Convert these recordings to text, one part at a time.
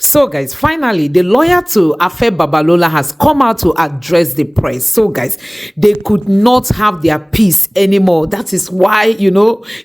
So guys, finally, the lawyer to Afe Babalola has come out to address the press. So guys, they could not have their peace anymore. That is why,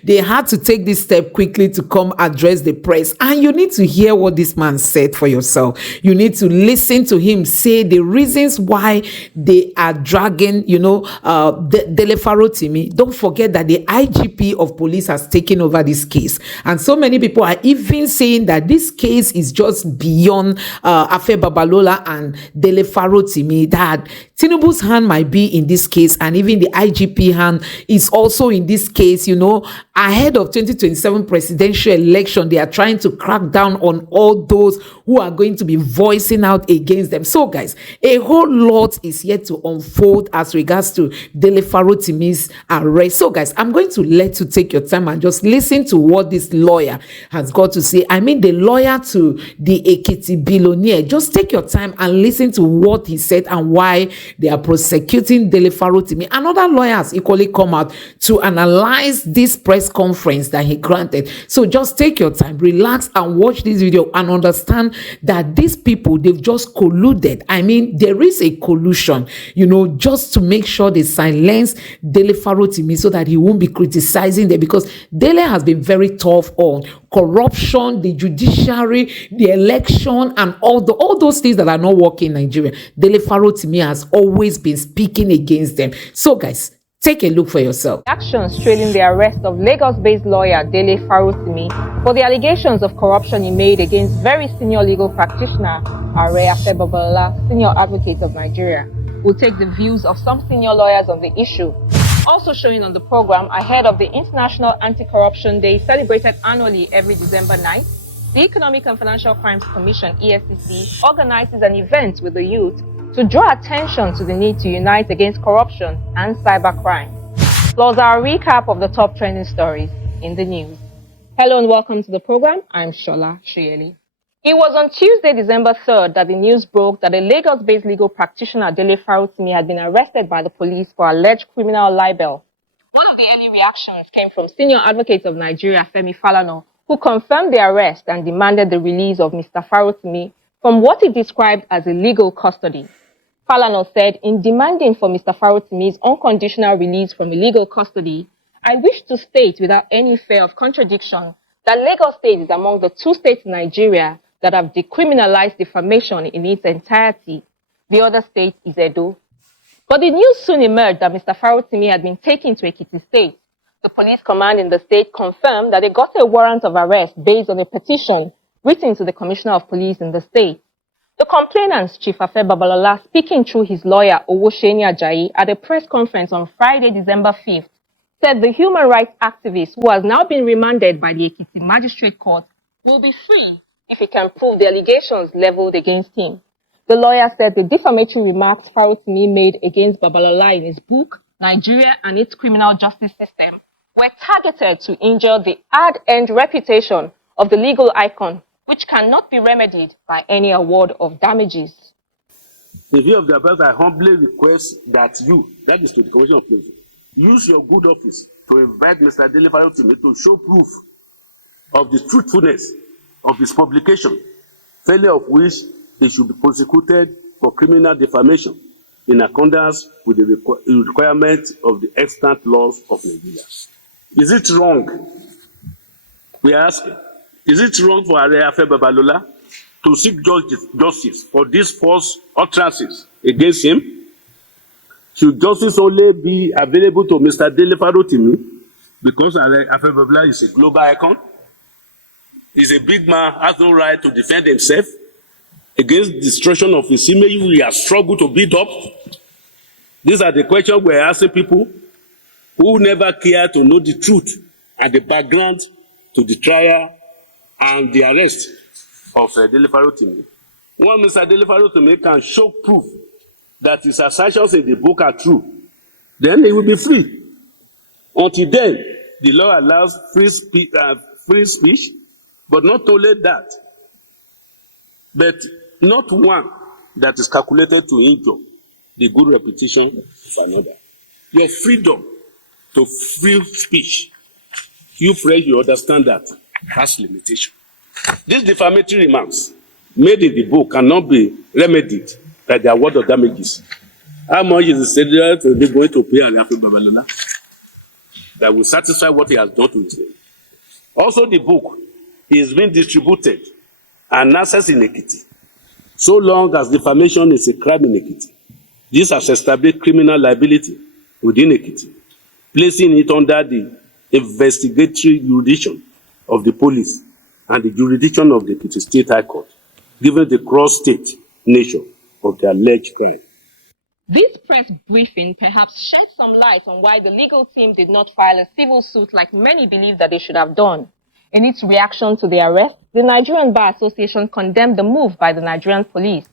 they had to take this step quickly to come address the press. And you need to hear what this man said for yourself. You need to listen to him say the reasons why they are dragging, Dele Farotimi. Don't forget that the IGP of police has taken over this case. And so many people are even saying that this case is just beyond Afe Babalola and Dele Farotimi, that Tinubu's hand might be in this case, and even the IGP hand is also in this case. Ahead of 2027 presidential election, they are trying to crack down on all those who are going to be voicing out against them. So guys, a whole lot is yet to unfold as regards to Dele Farotimi's arrest. So guys, I'm going to let you take your time and just listen to what this lawyer has got to say. I mean, the lawyer to the Ekiti billionaire. Just take your time and listen to what he said and why they are prosecuting Dele Farotimi. Another lawyer has equally come out to analyze this press conference that he granted. So just take your time, relax, and watch this video and understand that these people, they've just colluded. I mean, there is a collusion, just to make sure they silence Dele Farotimi so that he won't be criticizing them, because Dele has been very tough on corruption, the judiciary, the election, and all those things that are not working in Nigeria. Dele Farotimi has always been speaking against them. So guys, take a look for yourself. Actions trailing the arrest of Lagos-based lawyer Dele Farotimi for the allegations of corruption he made against very senior legal practitioner Afe Babalola, senior advocate of Nigeria. We'll take the views of some senior lawyers on the issue. Also showing on the program, ahead of the International Anti-Corruption Day celebrated annually every December 9th, the Economic and Financial Crimes Commission, EFCC, organizes an event with the youth to draw attention to the need to unite against corruption and cybercrime. Plus our recap of the top trending stories in the news. Hello and welcome to the program. I'm Shola Shuyeli. It was on Tuesday, December 3rd, that the news broke that a Lagos-based legal practitioner, Dele Farotimi, had been arrested by the police for alleged criminal libel. One of the early reactions came from senior advocate of Nigeria, Afe Babalola, who confirmed the arrest and demanded the release of Mr. Farotimi from what he described as illegal custody. Falana said, in demanding for Mr. Farotimi's unconditional release from illegal custody, I wish to state without any fear of contradiction that Lagos State is among the 2 states in Nigeria that have decriminalized defamation in its entirety. The other state is Edo. But the news soon emerged that Mr. Farotimi had been taken to Ekiti State. The police command in the state confirmed that they got a warrant of arrest based on a petition written to the Commissioner of Police in the state. The complainant, Chief Afe Babalola, speaking through his lawyer, Owoseni Ajayi, at a press conference on Friday, December 5th, said the human rights activist, who has now been remanded by the Ekiti Magistrate Court, will be free if he can prove the allegations leveled against him. The lawyer said the defamatory remarks Farotimi made against Babalola in his book, Nigeria and its Criminal Justice System, were targeted to injure the hard-earned reputation of the legal icon, which cannot be remedied by any award of damages. In view of the above, I humbly request that you, that is to the Commission of Police, use your good office to invite Mr. Dele Farotimi to show proof of the truthfulness of his publication, failure of which he should be prosecuted for criminal defamation in accordance with the requirement of the extant laws of Nigeria. Is it wrong? We are asking. Is it wrong for Afe Babalola to seek justice for these false utterances against him? Should justice only be available to Mr. Dele Farotimi because Afe Babalola is a global icon? He's a big man, has no right to defend himself against destruction of his image he has struggled to build up? These are the questions we're asking people who never care to know the truth and the background to the trial and the arrest of Dele Farotimi. When Mr. Dele Farotimi can show proof that his assertions in the book are true, then he will be free. Until then, the law allows free speech, but not only that, but not one that is calculated to injure the good reputation of another. Your freedom to free speech, you French, you understand that, has limitation. These defamatory remarks made in the book cannot be remedied by the award of damages. How much is the state to be going to pay Afe Babalola that will satisfy what he has done to his name? Also, the book is being distributed and accessed in Ekiti. So long as defamation is a crime in Ekiti, this has established criminal liability within Ekiti, placing it under the investigatory jurisdiction of the police and the jurisdiction of the Ekiti State High Court, given the cross-state nature of the alleged crime. This press briefing perhaps shed some light on why the legal team did not file a civil suit like many believe that they should have done. In its reaction to the arrest, the Nigerian Bar Association condemned the move by the Nigerian police.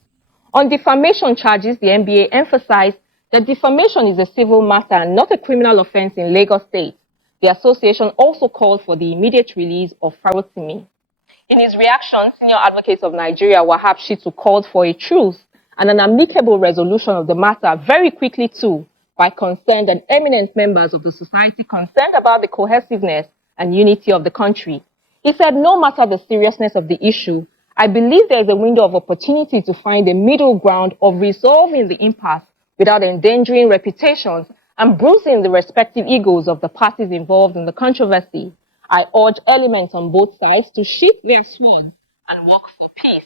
On defamation charges, the NBA emphasized that defamation is a civil matter and not a criminal offense in Lagos State. The association also called for the immediate release of Farotimi. In his reaction, Senior Advocate of Nigeria, Wahab Shitu, called for a truce and an amicable resolution of the matter very quickly too by concerned and eminent members of the society concerned about the cohesiveness and unity of the country. He said, no matter the seriousness of the issue, I believe there is a window of opportunity to find a middle ground of resolving the impasse without endangering reputations and bruising the respective egos of the parties involved in the controversy. I urge elements on both sides to sheath their swords and work for peace.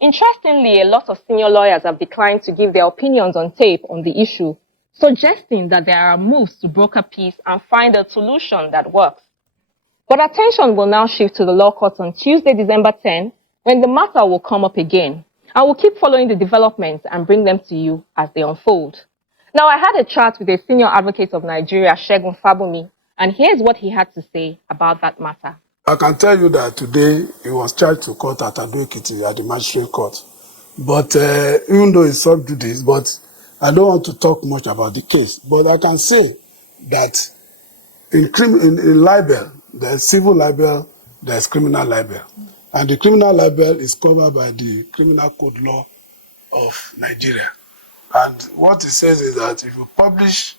Interestingly, a lot of senior lawyers have declined to give their opinions on tape on the issue, suggesting that there are moves to broker peace and find a solution that works. But attention will now shift to the law court on Tuesday, December 10, when the matter will come up again. I will keep following the developments and bring them to you as they unfold. Now, I had a chat with a senior advocate of Nigeria, Segun Fabumi, and here's what he had to say about that matter. I can tell you that today he was charged to court at Ado-Ekiti at the magistrate court. But even though it's sub judice, but I don't want to talk much about the case. But I can say that in libel, there's civil libel, there's criminal libel. And the criminal libel is covered by the Criminal Code Law of Nigeria. And what it says is that if you publish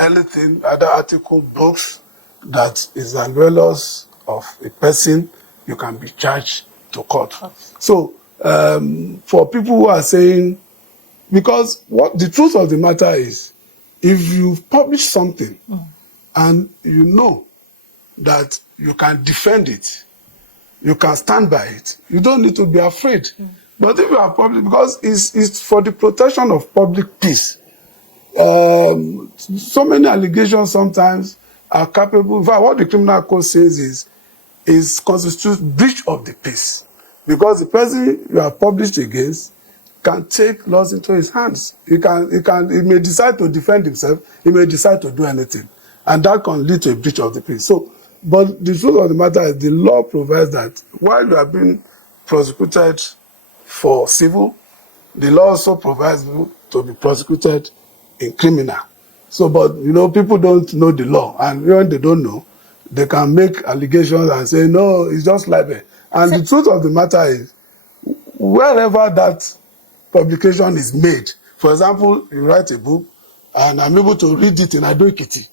anything, other article, books, that is libelous of a person, you can be charged to court. Okay. So, for people who are saying, because what the truth of the matter is, if you publish something and you know that you can defend it, you can stand by it, you don't need to be afraid. But if you are public, because it's for the protection of public peace. So many allegations sometimes are capable. In fact, what the criminal code says is constitutes breach of the peace, because the person you are published against can take laws into his hands. He may decide to defend himself. He may decide to do anything, and that can lead to a breach of the peace. So, but the truth of the matter is, the law provides that while you are being prosecuted for civil, the law also provides you to be prosecuted in criminal. So, but you know, people don't know the law, and when they don't know, they can make allegations and say, no, it's just libel. And the truth of the matter is, wherever that publication is made, for example, you write a book, and I'm able to read it in Ado-Ekiti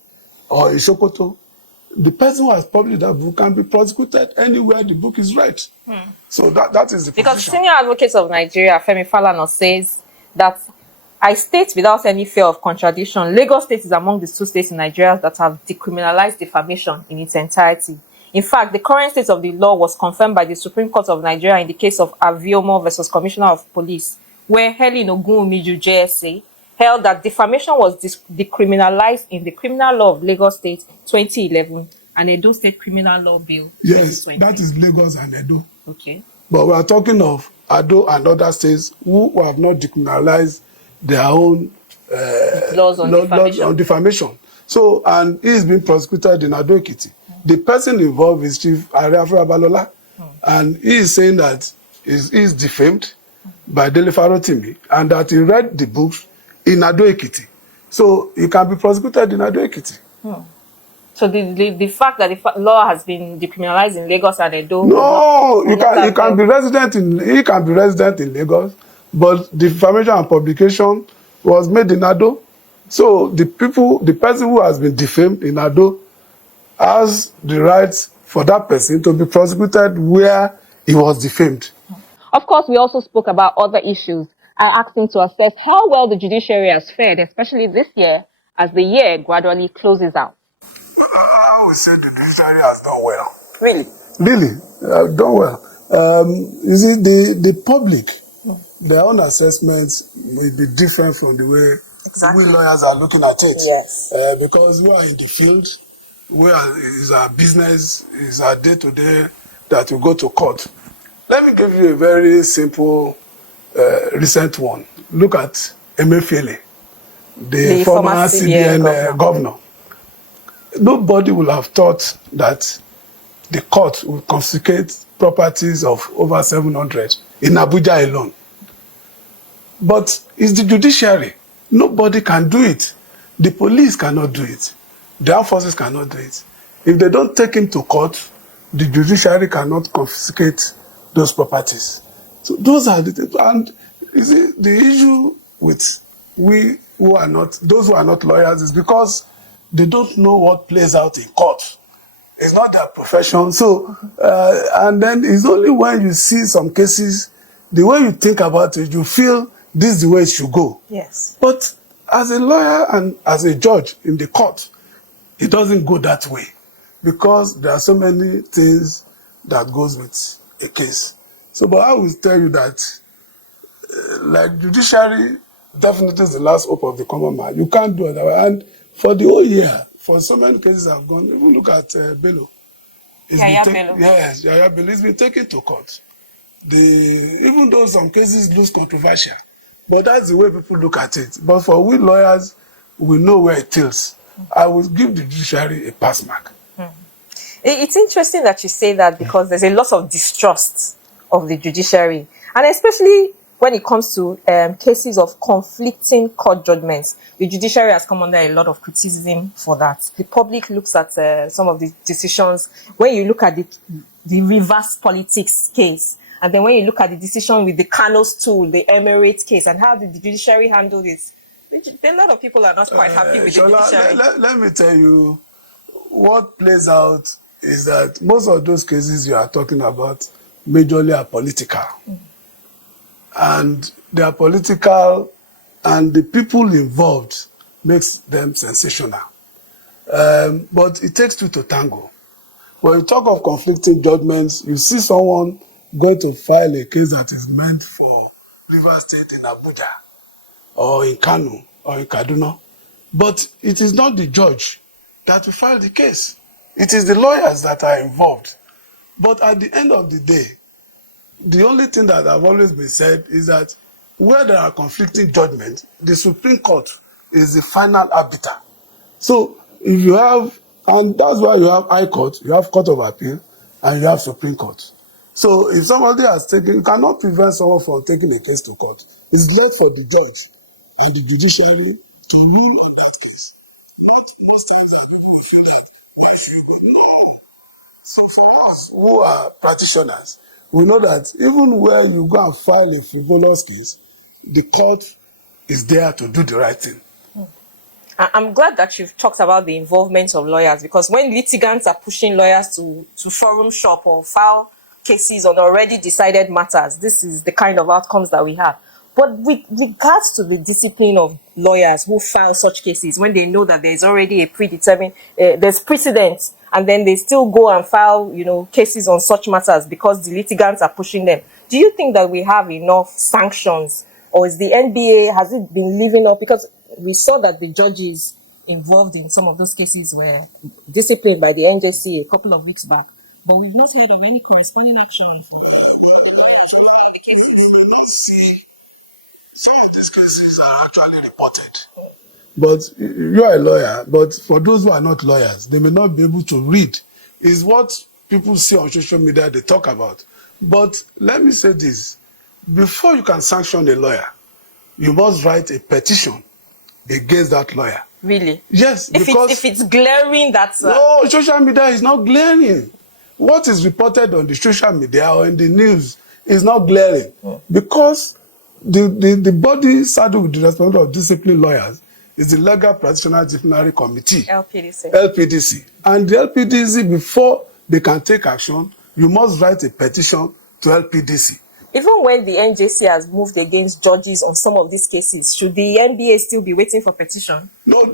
or in Sokoto, the person who has published that book can be prosecuted anywhere the book is read. So that is the Because position. Senior Advocate of Nigeria, Femi Falana, says that I state without any fear of contradiction, Lagos State is among the 2 states in Nigeria that have decriminalized defamation in its entirety. In fact, the current state of the law was confirmed by the Supreme Court of Nigeria in the case of Aviomo versus Commissioner of Police, where Helen Ogunwumiju JSA held that defamation was decriminalized in the Criminal Law of Lagos State 2011 and Edo State Criminal Law Bill 2020. Yes, that is Lagos and Edo. Okay. But we are talking of Ado and other states who have not decriminalized their own laws on defamation. So, and he is being prosecuted in Ado-Ekiti. The person involved is Chief Afe Babalola, and he is saying that he is defamed by Dele Farotimi, and that he read the books in Ado-Ekiti. So he can be prosecuted in Ado-Ekiti. So the fact that the law has been decriminalized in Lagos and Edo. No, he can be resident in Lagos, but defamation and publication was made in Ado. So the person who has been defamed in Ado has the right for that person to be prosecuted where he was defamed. Of course, we also spoke about other issues. I asked him to assess how well the judiciary has fared, especially this year, as the year gradually closes out. I would say the judiciary has done well. Really? Really, done well. You see, the public, their own assessments will be different from the way we lawyers are looking at it. Yes. Because we are in the field, is our business, is our day-to-day that we go to court. Let me give you a very simple, recent one. Look at Emefiele, the former CBN governor. Nobody will have thought that the court will confiscate properties of over 700 in Abuja alone. But it's the judiciary. Nobody can do it. The police cannot do it. The armed forces cannot do it. If they don't take him to court, the judiciary cannot confiscate those properties. So those are the things. And you see, the issue with those who are not lawyers is because they don't know what plays out in court. It's not their profession. So, and then it's only when you see some cases, the way you think about it, you feel this is the way it should go. Yes. But as a lawyer and as a judge in the court, it doesn't go that way because there are so many things that goes with a case. So, but I will tell you that, like judiciary, definitely is the last hope of the common man. You can't do it that way. And for the whole year, for so many cases I've gone, even look at Bello. Yaya Bello. Yes, Yaya Bello. It's been taken to court. Even though some cases looks controversial, but that's the way people look at it. But for we lawyers, we know where it is. I will give the judiciary a pass mark. It's interesting that you say that because there's a lot of distrust of the judiciary, and especially when it comes to cases of conflicting court judgments. The judiciary has come under a lot of criticism for that. The public looks at some of the decisions. When you look at the reverse politics case, and then when you look at the decision with the Kano's tool, the Emirates case, and how did the judiciary handle this, a lot of people are not quite happy with the judiciary. Let me tell you, what plays out is that most of those cases you are talking about majorly are political. And they are political, and the people involved makes them sensational. But it takes two to tango. When you talk of conflicting judgments, you see someone going to file a case that is meant for Rivers State in Abuja, or in Kano, or in Kaduna. But it is not the judge that will file the case. It is the lawyers that are involved. But at the end of the day, the only thing that I've always been said is that where there are conflicting judgments, the Supreme Court is the final arbiter. So if you have, and that's why you have High Court, you have Court of Appeal, and you have Supreme Court. So if somebody has taken, you cannot prevent someone from taking a case to court. It's left for the judge and the judiciary to rule on that case. Not most times that people feel like, why should you go? No. So for us who are practitioners, we know that even where you go and file a frivolous case, the court is there to do the right thing. I'm glad that you've talked about the involvement of lawyers, because when litigants are pushing lawyers to forum shop or file cases on already decided matters, this is the kind of outcomes that we have. But with regards to the discipline of lawyers who file such cases, when they know that there's already a predetermined, there's precedent, and then they still go and file, cases on such matters because the litigants are pushing them. Do you think that we have enough sanctions, or is the NBA, has it been living up? Because we saw that the judges involved in some of those cases were disciplined by the NJC a couple of weeks back, but we've not heard of any corresponding action. We will not see. Some of these cases are actually reported. But you are a lawyer, but for those who are not lawyers, they may not be able to read. Is what people see on social media they talk about. But let me say this. Before you can sanction a lawyer, you must write a petition against that lawyer. Really? Yes, because if it's glaring, that's... No, social media is not glaring. What is reported on the social media or in the news is not glaring. Because the body saddled with the responsibility of discipline lawyers is the Legal Practitioner Disciplinary Committee. LPDC. And the LPDC, before they can take action, you must write a petition to LPDC. Even when the NJC has moved against judges on some of these cases, should the NBA still be waiting for petition? No.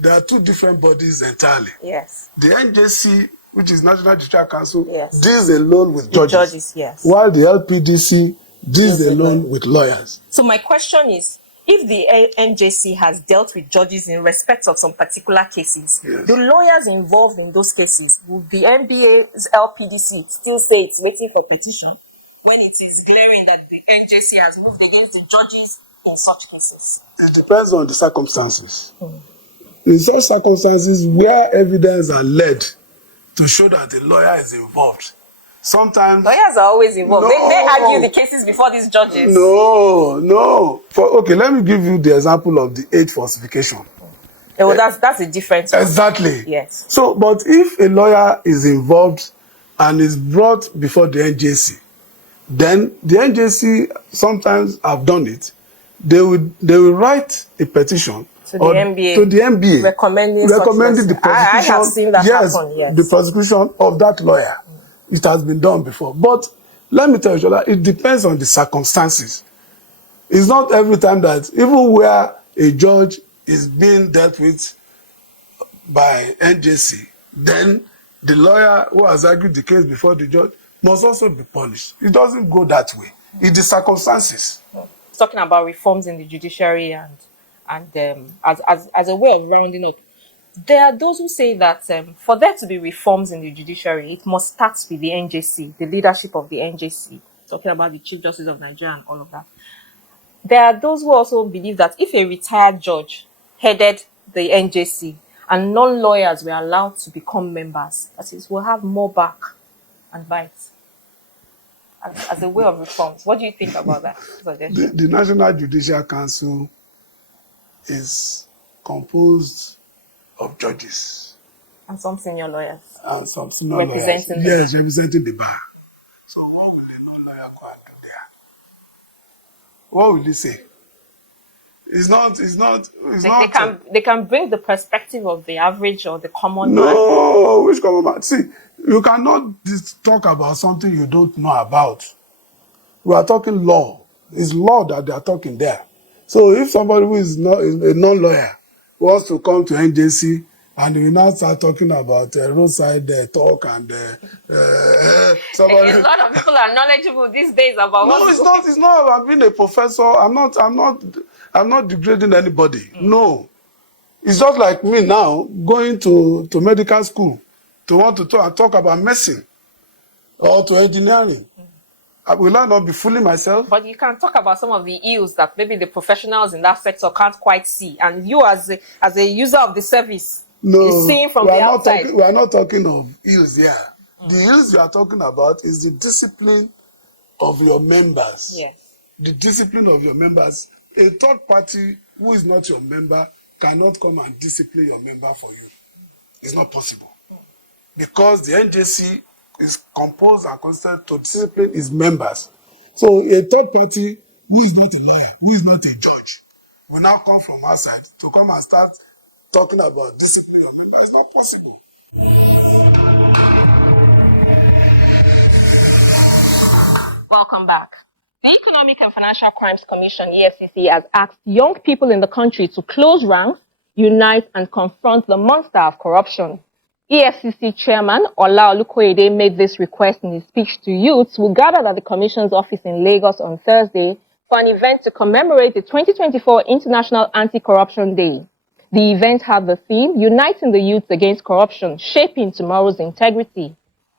There are two different bodies entirely. Yes. The NJC, which is National Judicial Council, Yes. deals alone with judges. Judges, yes. While the LPDC deals alone with lawyers. So my question is, if the NJC has dealt with judges in respect of some particular cases, Yes. the lawyers involved in those cases, will the NBA's LPDC still say it's waiting for petition when it is glaring that the NJC has moved against the judges in such cases? It depends on the circumstances. In such circumstances where evidence are led to show that the lawyer is involved, sometimes Lawyers are always involved. No. They argue the cases before these judges. No. Okay, let me give you the example of the 8th falsification. Well, that's a different one. Exactly. Yes. So, but if a lawyer is involved and is brought before the NJC, then the NJC sometimes have done it. They will write a petition to the NBA recommending the prosecution. I have seen that happen. Yes. The prosecution of that lawyer. It has been done before. But let me tell you, Shola, it depends on the circumstances. It's not every time that, even where a judge is being dealt with by NJC, then the lawyer who has argued the case before the judge must also be punished. It doesn't go that way. It's the circumstances. Talking about reforms in the judiciary and as a way of rounding up, there are those who say that for there to be reforms in the judiciary, it must start with the NJC, the leadership of the NJC, talking about the Chief Justice of Nigeria and all of that. There are those who also believe that if a retired judge headed the NJC and non-lawyers were allowed to become members, that is, we'll have more back and bites as a way of reforms. What do you think about that suggestion? The National Judicial Council is composed of judges. And some senior lawyers. And some senior lawyers. Representing the bar. So what will a non-lawyer go and do there? What will he say? They can bring the perspective of the average or the common man. No, which common man? See, you cannot talk about something you don't know about. We are talking law. It's law that they are talking there. So if somebody who is not a non-lawyer wants to come to NJC and we now start talking about roadside talk and somebody. A lot of people are knowledgeable these days about. No, it's not about being a professor. I'm not degrading anybody. No, it's just like me now going to medical school to want to talk about medicine or to engineering. Will I not be fooling myself? But you can talk about some of the ills that maybe the professionals in that sector can't quite see, and you as a user of the service, is seeing from the outside. We are not talking of ills here. The ills you are talking about is the discipline of your members. Yes. The discipline of your members. A third party who is not your member cannot come and discipline your member for you. It's not possible. Because the NJC is composed and consistent to discipline its members. So a third party who is not a lawyer, who is not a judge, will now come from outside to come and start talking about discipline your members. It's not possible. Welcome back. The Economic and Financial Crimes Commission, EFCC, has asked young people in the country to close ranks, unite, and confront the monster of corruption. EFCC Chairman Ola Olukoyede made this request in his speech to youths who gathered at the Commission's office in Lagos on Thursday for an event to commemorate the 2024 International Anti-Corruption Day. The event had the theme, Uniting the Youth Against Corruption, Shaping Tomorrow's Integrity.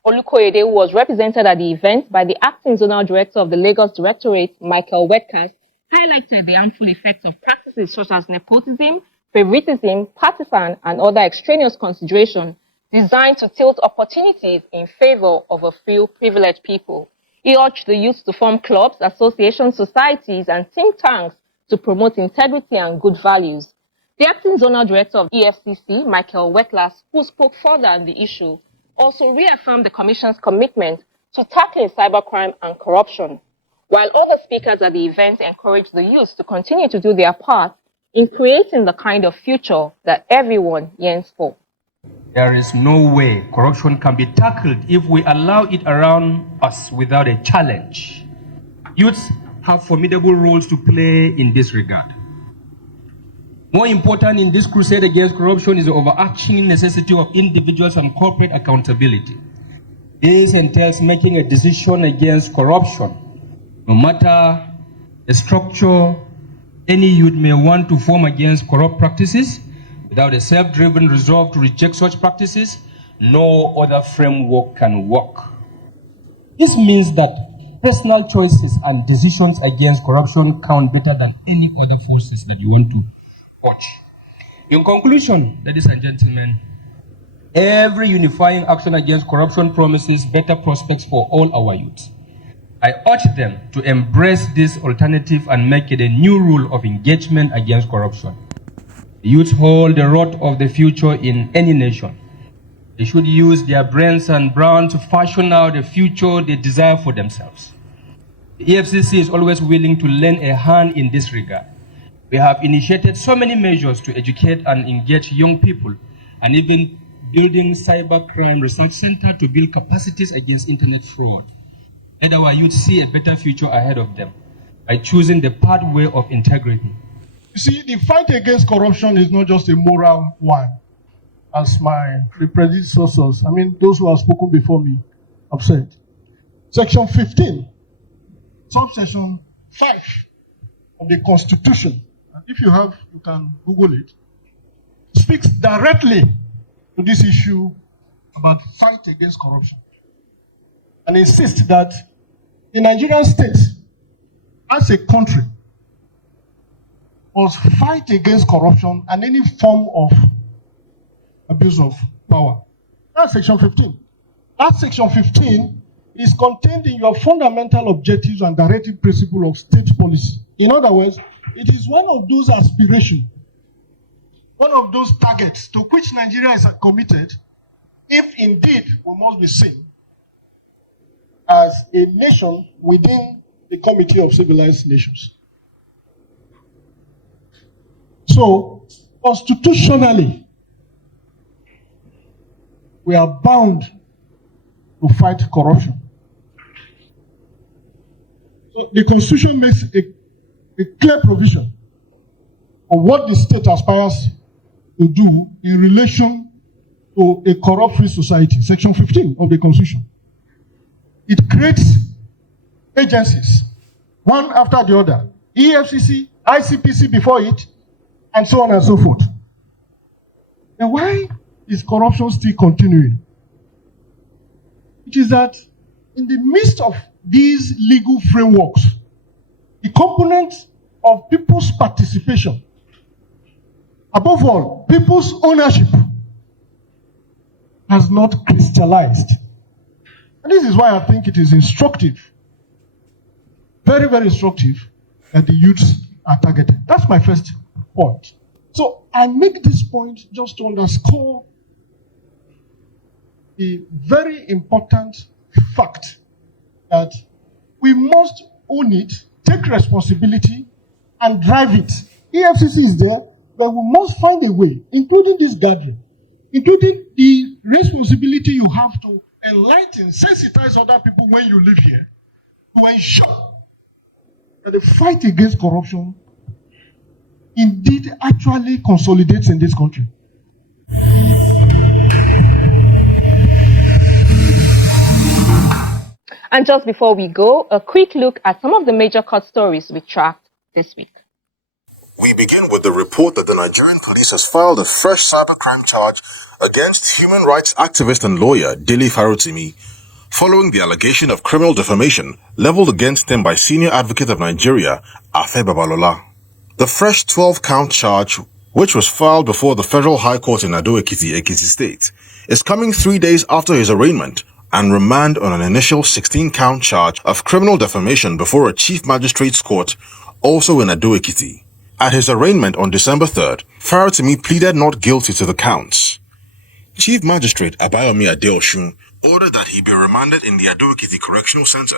Olukoyede, who was represented at the event by the Acting Zonal Director of the Lagos Directorate, Michael Wetkas, highlighted the harmful effects of practices such as nepotism, favoritism, partisan, and other extraneous consideration designed to tilt opportunities in favor of a few privileged people. He urged the youth to form clubs, associations, societies, and think tanks to promote integrity and good values. The Acting Zonal Director of EFCC, Michael Wetkas, who spoke further on the issue, also reaffirmed the Commission's commitment to tackling cybercrime and corruption, while other speakers at the event encouraged the youth to continue to do their part in creating the kind of future that everyone yearns for. There is no way corruption can be tackled if we allow it around us without a challenge. Youths have formidable roles to play in this regard. More important in this crusade against corruption is the overarching necessity of individuals and corporate accountability. This entails making a decision against corruption, no matter the structure any youth may want to form against corrupt practices. Without a self-driven resolve to reject such practices, no other framework can work. This means that personal choices and decisions against corruption count better than any other forces that you want to watch. In conclusion, ladies and gentlemen, every unifying action against corruption promises better prospects for all our youth. I urge them to embrace this alternative and make it a new rule of engagement against corruption. The youth hold the road of the future in any nation. They should use their brains and brawn to fashion out the future they desire for themselves. The EFCC is always willing to lend a hand in this regard. We have initiated so many measures to educate and engage young people, and even building cybercrime research center to build capacities against internet fraud. Let our youth see a better future ahead of them by choosing the pathway of integrity. You see, the fight against corruption is not just a moral one, as the predecessors, those who have spoken before me, have said. Section 15, subsection 5 of the Constitution, and if you can Google it, speaks directly to this issue about fight against corruption, and insists that the Nigerian state, as a country, must fight against corruption and any form of abuse of power. That's section 15. That section 15 is contained in your fundamental objectives and directive principle of state policy. In other words, it is one of those aspirations, one of those targets to which Nigeria is committed, if indeed we must be seen as a nation within the Committee of Civilized Nations. So, constitutionally, we are bound to fight corruption. So, the Constitution makes a clear provision of what the state aspires to do in relation to a corrupt-free society, Section 15 of the Constitution. It creates agencies, one after the other, EFCC, ICPC before it, and so on and so forth. Now, why is corruption still continuing? It is that in the midst of these legal frameworks, the component of people's participation, above all, people's ownership, has not crystallized. And this is why I think it is instructive, very, very instructive, that the youths are targeted. That's my first point. So I make this point just to underscore the very important fact that we must own it, take responsibility, and drive it. EFCC is there, but we must find a way, including this gathering, including the responsibility you have to enlighten, sensitize other people when you live here, to ensure that the fight against corruption indeed actually consolidates in this country. And just before we go, a quick look at some of the major court stories we tracked this week. We begin with the report that the Nigerian police has filed a fresh cybercrime charge against human rights activist and lawyer Dele Farotimi, following the allegation of criminal defamation leveled against him by Senior Advocate of Nigeria, Afe Babalola. The fresh 12-count charge, which was filed before the Federal High Court in Ado-Ekiti, Ekiti State, is coming 3 days after his arraignment and remand on an initial 16-count charge of criminal defamation before a Chief Magistrate's Court, also in Ado-Ekiti. At his arraignment on December 3rd, Farotimi pleaded not guilty to the counts. Chief Magistrate Abayomi Adeosun ordered that he be remanded in the Ado-Ekiti Correctional Center,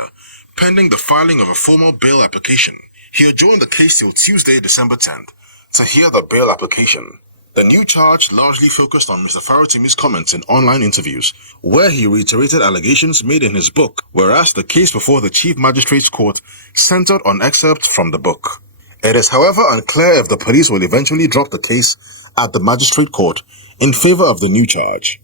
pending the filing of a formal bail application. He adjourned the case till Tuesday, December 10th, to hear the bail application. The new charge largely focused on Mr. Farotimi's comments in online interviews, where he reiterated allegations made in his book, whereas the case before the Chief Magistrate's Court centered on excerpts from the book. It is, however, unclear if the police will eventually drop the case at the Magistrate Court in favor of the new charge.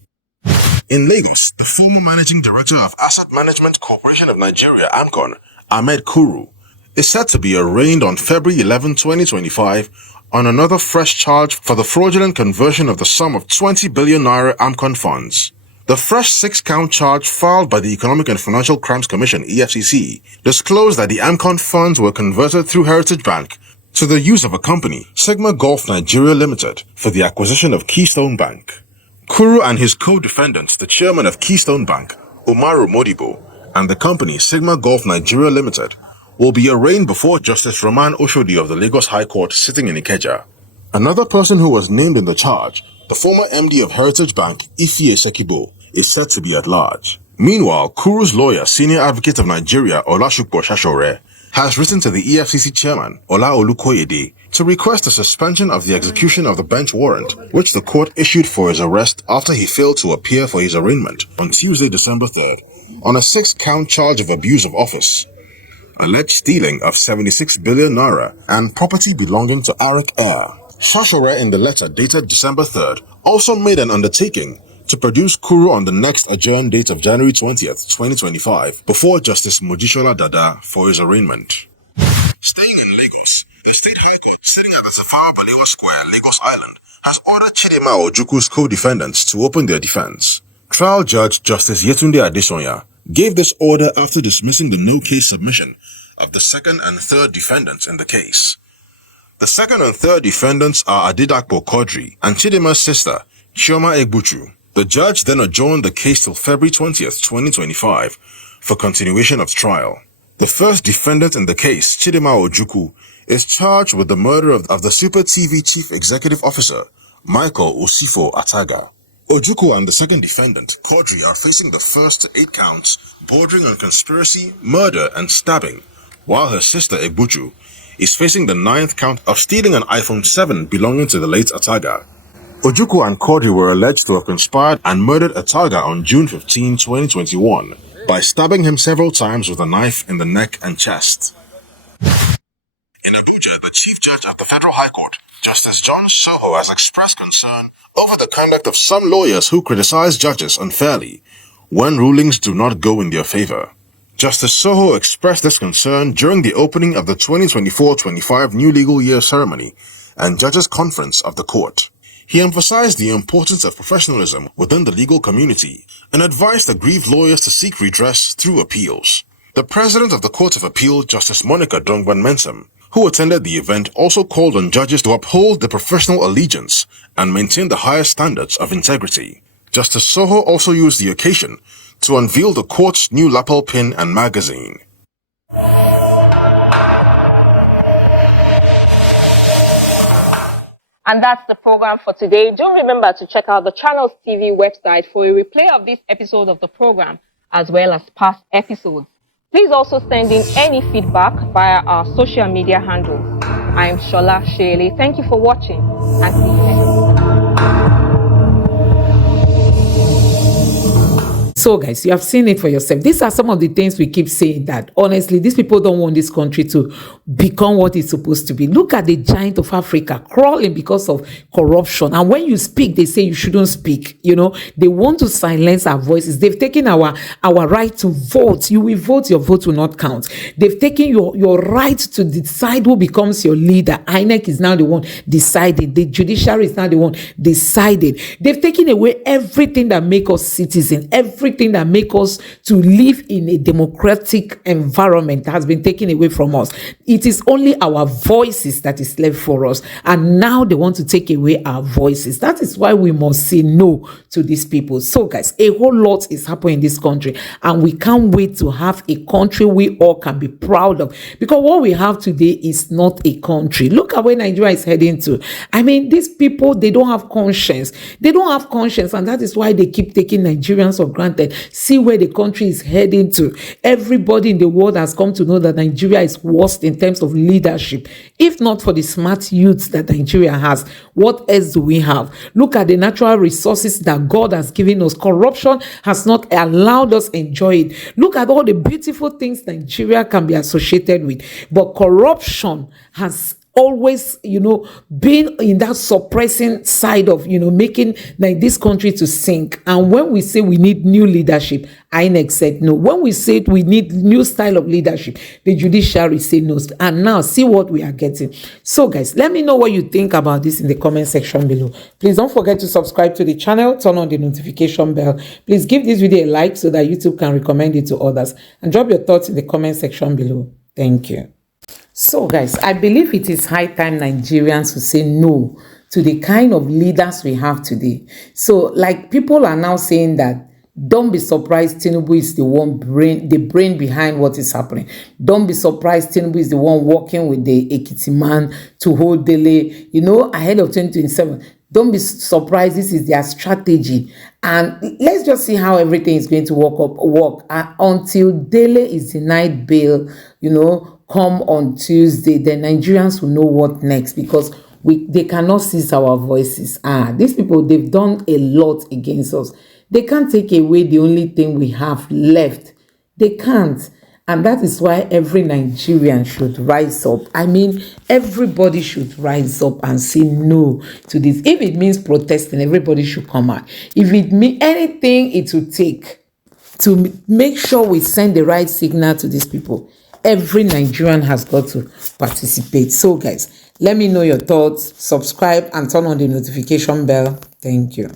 In Lagos, the former Managing Director of Asset Management Corporation of Nigeria, AMCON, Ahmed Kuru, is set to be arraigned on February 11, 2025 on another fresh charge for the fraudulent conversion of the sum of 20 billion naira AMCON funds. The fresh 6-count charge filed by the Economic and Financial Crimes Commission (EFCC) disclosed that the AMCON funds were converted through Heritage Bank to the use of a company, Sigma Gulf Nigeria Limited, for the acquisition of Keystone Bank. Kuru and his co-defendants, the chairman of Keystone Bank, Umaru Modibo, and the company Sigma Gulf Nigeria Limited, will be arraigned before Justice Roman Oshodi of the Lagos High Court sitting in Ikeja. Another person who was named in the charge, the former MD of Heritage Bank, Ife Sekibo, is set to be at large. Meanwhile, Kuru's lawyer, Senior Advocate of Nigeria, Olashukbo Shashore, has written to the EFCC chairman, Ola Olukoyede, to request a suspension of the execution of the bench warrant, which the court issued for his arrest after he failed to appear for his arraignment on Tuesday, December 3rd, on a 6-count charge of abuse of office, alleged stealing of 76 billion naira, and property belonging to Arik Air. Shashore, in the letter dated December 3rd, also made an undertaking to produce Kuru on the next adjourned date of January 20th, 2025, before Justice Mojishola Dada for his arraignment. Staying in Lagos, the State High Court, sitting at the Tafawa Balewa Square, Lagos Island, has ordered Chidinma Ojukwu's co-defendants to open their defense. Trial Judge Justice Yetunde Adesonya gave this order after dismissing the no-case submission of the second and third defendants in the case. The second and third defendants are Adidakpo Quadri and Chidinma's sister, Chioma Egbuchu. The judge then adjourned the case till February 20th, 2025 for continuation of trial. The first defendant in the case, Chidinma Ojukwu, is charged with the murder of the Super TV Chief Executive Officer, Michael Osifo Ataga. Ojukwu and the second defendant, Quadri, are facing the first 8 counts bordering on conspiracy, murder, and stabbing, while her sister Egbuchu is facing the 9th count of stealing an iPhone 7 belonging to the late Ataga. Ojukwu and Quadri were alleged to have conspired and murdered Ataga on June 15, 2021 by stabbing him several times with a knife in the neck and chest. In Abuja, the Chief Judge of the Federal High Court, Justice John Soho, has expressed concern over the conduct of some lawyers who criticize judges unfairly when rulings do not go in their favor. Justice Soho expressed this concern during the opening of the 2024-25 New Legal Year ceremony and Judges Conference of the court. He emphasized the importance of professionalism within the legal community and advised aggrieved lawyers to seek redress through appeals. The president of the Court of Appeal, Justice Monica Dongban Mensem, who attended the event, also called on judges to uphold their professional allegiance and maintain the highest standards of integrity. Justice Soho also used the occasion to unveil the court's new lapel pin and magazine. And that's the program for today. Do remember to check out the Channels TV website for a replay of this episode of the program, as well as past episodes. Please also send in any feedback via our social media handles. I'm Shola Shele. Thank you for watching and see you next time. So guys, you have seen it for yourself. These are some of the things we keep saying, that honestly, these people don't want this country to become what it's supposed to be. Look at the giant of Africa crawling because of corruption. And when you speak, they say you shouldn't speak. You know, they want to silence our voices. They've taken our right to vote. You will vote, your vote will not count. They've taken your right to decide who becomes your leader. INEC is now the one deciding. The judiciary is now the one deciding. They've taken away everything that makes us citizens, everything that makes us to live in a democratic environment has been taken away from us. It is only our voices that is left for us. And now they want to take away our voices. That is why we must say no to these people. So guys, a whole lot is happening in this country. And we can't wait to have a country we all can be proud of. Because what we have today is not a country. Look at where Nigeria is heading to. I mean, these people, they don't have conscience. They don't have conscience. And that is why they keep taking Nigerians for granted. granted. See where the country is heading to. Everybody in the world has come to know that Nigeria is worst in terms of leadership. If not for the smart youths that Nigeria has, what else do we have? Look at the natural resources that God has given us. Corruption has not allowed us enjoy it. Look at all the beautiful things Nigeria can be associated with. But corruption has always, been in that suppressing side of, making like this country to sink. And when we say we need new leadership, INEC said no. When we said we need new style of leadership, the judiciary said no. And now see what we are getting. So guys, let me know what you think about this in the comment section below. Please don't forget to subscribe to the channel, turn on the notification bell. Please give this video a like so that YouTube can recommend it to others. And drop your thoughts in the comment section below. Thank you. So guys, I believe it is high time Nigerians to say no to the kind of leaders we have today. So like people are now saying that don't be surprised Tinubu is the brain behind what is happening. Don't be surprised Tinubu is the one working with the Ekiti man to hold Dele, ahead of 2027. Don't be surprised this is their strategy. And let's just see how everything is going to work until Dele is denied bail, come on Tuesday. Then Nigerians will know what next, because they cannot seize our voices. These people, they've done a lot against us. They can't take away the only thing we have left. They can't. And that is why every Nigerian should rise up. I mean, everybody should rise up and say no to this. If it means protesting, everybody should come out. If it means anything it will take to make sure we send the right signal to these people, every Nigerian has got to participate. So guys, let me know your thoughts. Subscribe and turn on the notification bell. Thank you.